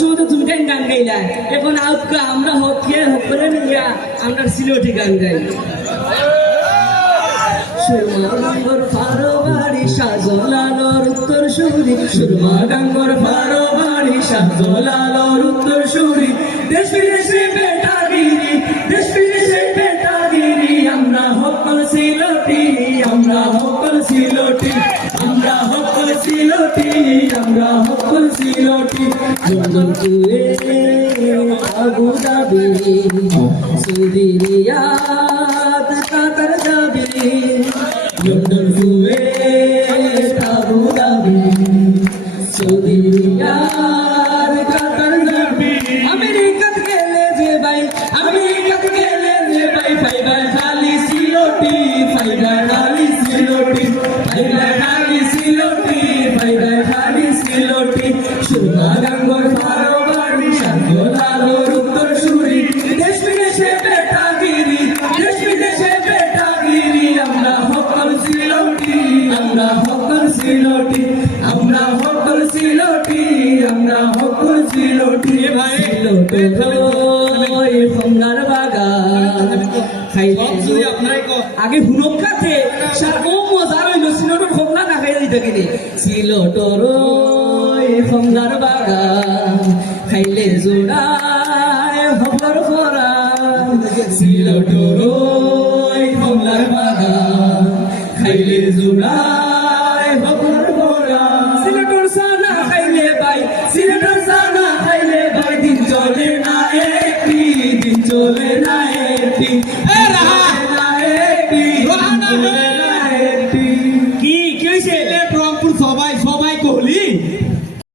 সময় তো তুমি গান গাইলা, এখন আউকা আমরা হকিয়ে হকরে নিয়া আমরা সিলেটি গান গাই। সুরমা গাঙ্গর ফারো বাড়ি শাহজালালর উত্তর সুরি, সুরমা গাঙ্গর ফারো বাড়ি শাহজালালর উত্তর সুরি। দেশ বিদেশে বেটাগিরি, দেশ বিদেশে বেটাগিরি, আমরা হকল সিলটি, আমরা হকল সিলটি, আমরা হকল সিলটি, আমরা হকল Sylheti. London Kuwait Abu Dhabi Saudi Riyadh Qatar যাবি, London Kuwait Abu Dhabi Saudi Riyadh Qatar যাবি। আমেরিকাত গেলে যে ভাই, আমেরিকাত গেলে যে ভাই, ফাইবার খালি সিলটি, ফাইবার খালি সিলটি, ফাইবার খালি সিলটি, ফাইবার খালি সিলটি। সুরমা গাঙ্গর ফারো বাড়ি শাহজালালর উত্তর সুরি। দেশ বিদেশে বেটাগিরি, দেশ বিদেশে বেটাগিরি, আমরা হকল সিলটি, আমরা হকল সিলটি, আমরা হকল সিলটি, আমরা হকল সিলটি। ভাই খঙ্গার বাগান খাইলে আগে হুনক খাতে সার ও মজা রইল, সিলটর খোকলা না খাই দিতে কিনে। সিলটর খঙ্গার বাগান খাইলে জোড়ায় হকলার ফরান, সিলটর খঙ্গার বাগান খাইলে জোড়ায় হকলার ফরান। সিলটর সানা খাইলে ভাই, সিলটর সানা খাইলে ভাই, দিন চলে না একটি, দিন চলে না